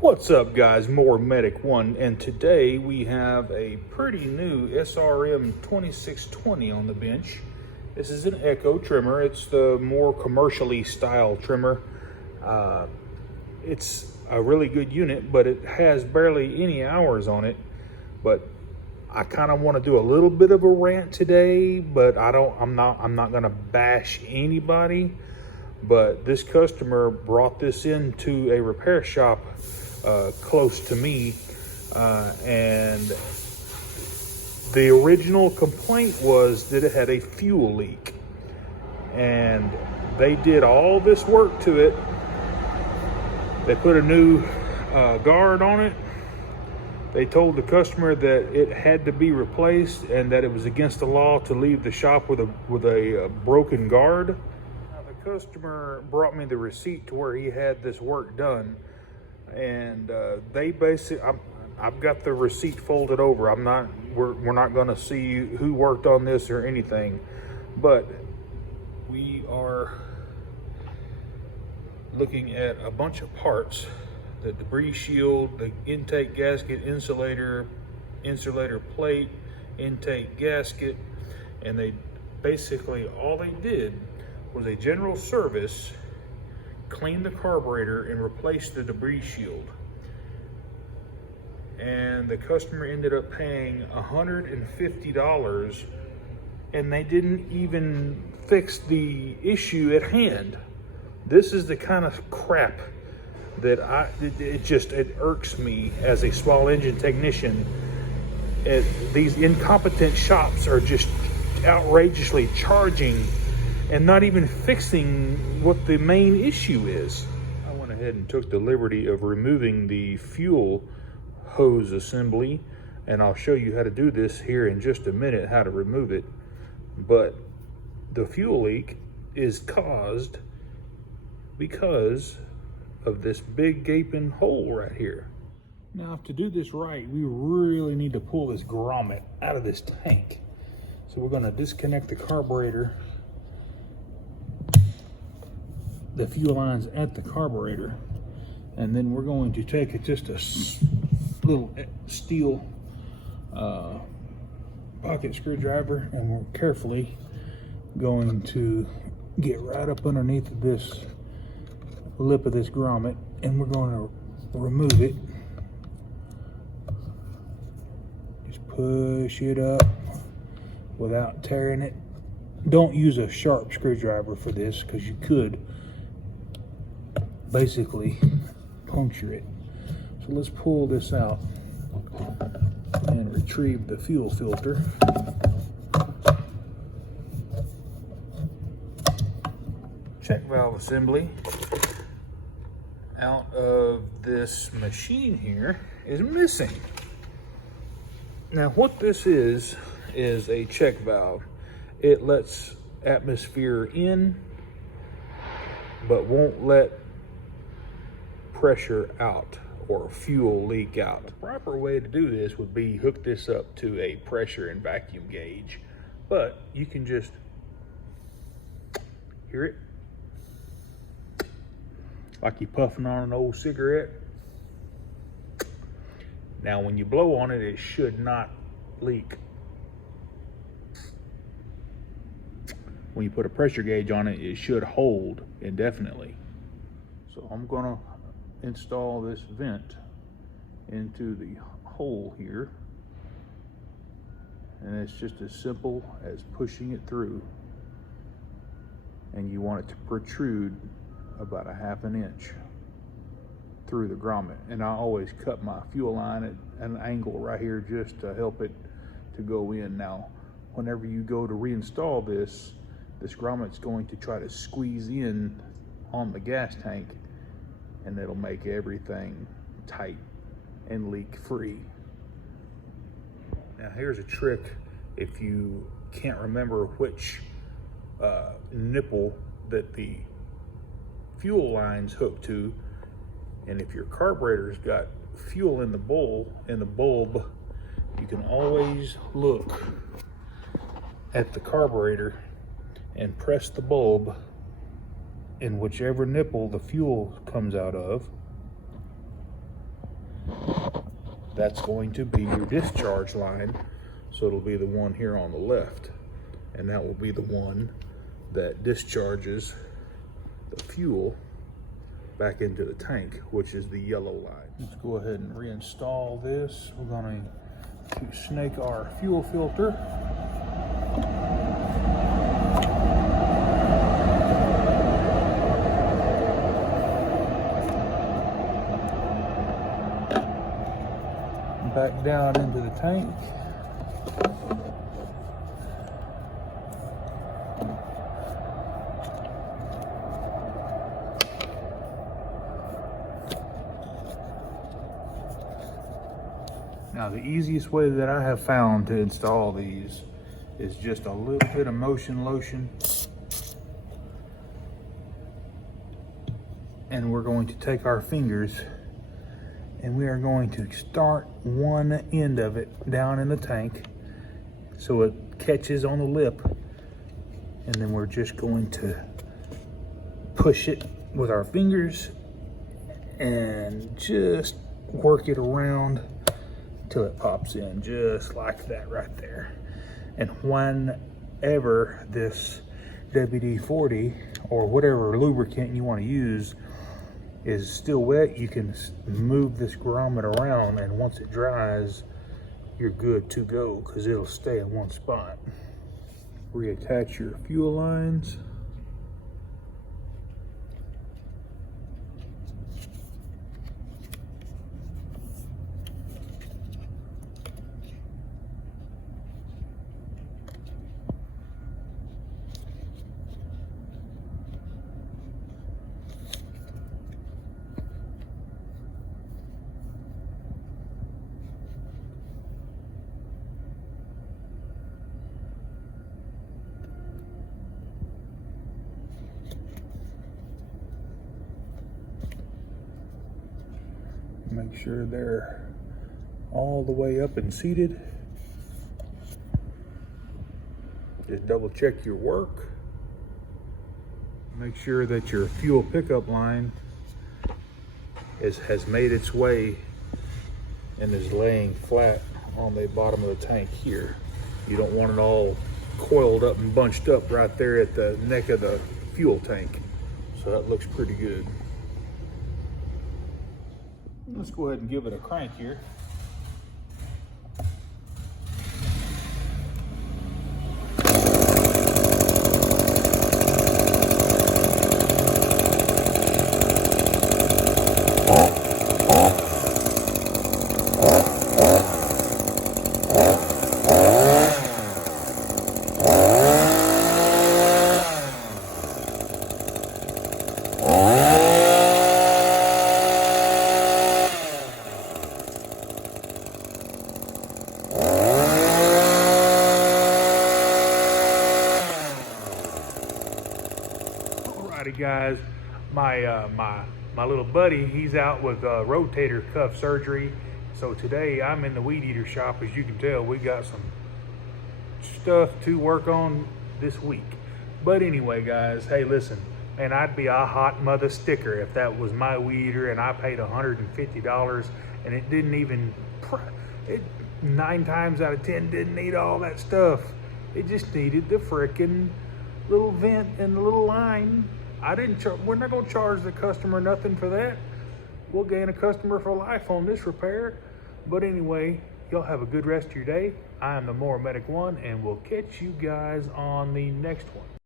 What's up, guys? More Medic 1, and today we have a pretty new SRM 2620 on the bench. This is an Echo trimmer. It's the more commercially style trimmer. It's a really good unit, but it has barely any hours on it. But I kind of want to do a little bit of a rant today, but I'm not going to bash anybody. But this customer brought this into a repair shop close to me, and the original complaint was that it had a fuel leak, and they did all this work to it. They put a new guard on it. They told the customer that it had to be replaced and that it was against the law to leave the shop with a broken guard. Customer brought me the receipt to where he had this work done, and they basically, I've got the receipt folded over. We're not going to see who worked on this or anything, but we are looking at a bunch of parts: the debris shield, the intake gasket, insulator plate, intake gasket, and they basically, all they did was a general service, cleaned the carburetor and replaced the debris shield. And the customer ended up paying $150, and they didn't even fix the issue at hand. This is the kind of crap that it irks me as a small engine technician. These incompetent shops are just outrageously charging and not even fixing what the main issue is. I went ahead and took the liberty of removing the fuel hose assembly, and I'll show you how to do this here in just a minute, how to remove it. But the fuel leak is caused because of this big gaping hole right here. Now, to do this right, we really need to pull this grommet out of this tank. So we're going to disconnect the carburetor, the fuel lines at the carburetor, and then we're going to take just a little steel pocket screwdriver, and we're carefully going to get right up underneath this lip of this grommet, and we're going to remove it. Just push it up without tearing it. Don't use a sharp screwdriver for this, because you could basically puncture it. So let's pull this out and retrieve the fuel filter. Check valve assembly out of this machine here is missing. Now, what this is a check valve. It lets atmosphere in but won't let pressure out or fuel leak out. The proper way to do this would be hook this up to a pressure and vacuum gauge, but you can just hear it like you're puffing on an old cigarette. Now, when you blow on it, it should not leak. When you put a pressure gauge on it, it should hold indefinitely. So I'm gonna install this vent into the hole here, and it's just as simple as pushing it through, and you want it to protrude about a ½ inch through the grommet. And I always cut my fuel line at an angle right here just to help it to go in. Now, whenever you go to reinstall this grommet's going to try to squeeze in on the gas tank, and it'll make everything tight and leak free. Now, here's a trick if you can't remember which nipple that the fuel line's hooked to, and if your carburetor's got fuel in the bulb, you can always look at the carburetor and press the bulb in whichever nipple the fuel comes out of, that's going to be your discharge line. So it'll be the one here on the left, and that will be the one that discharges the fuel back into the tank, which is the yellow line. Let's go ahead and reinstall this. We're going to snake our fuel filter. Back down into the tank. Now, the easiest way that I have found to install these is just a little bit of motion lotion. And we're going to take our fingers and we are going to start one end of it down in the tank so it catches on the lip, and then we're just going to push it with our fingers and just work it around till it pops in, just like that right there. And whenever this WD-40 or whatever lubricant you want to use is still wet, you can move this grommet around, and once it dries, you're good to go because it'll stay in one spot. Reattach your fuel lines. Make sure they're all the way up and seated. Just double check your work. Make sure that your fuel pickup line has made its way and is laying flat on the bottom of the tank here. You don't want it all coiled up and bunched up right there at the neck of the fuel tank. So that looks pretty good. Let's go ahead and give it a crank here. Alrighty guys, my little buddy, he's out with rotator cuff surgery. So today I'm in the weed eater shop. As you can tell, we got some stuff to work on this week. But anyway guys, hey listen, man, I'd be a hot mother sticker if that was my weed eater and I paid $150 and it didn't even, 9 times out of 10 didn't need all that stuff. It just needed the frickin' little vent and the little line. We're not gonna charge the customer nothing for that. We'll gain a customer for life on this repair. But anyway, y'all have a good rest of your day. I am the More Medic One, and we'll catch you guys on the next one.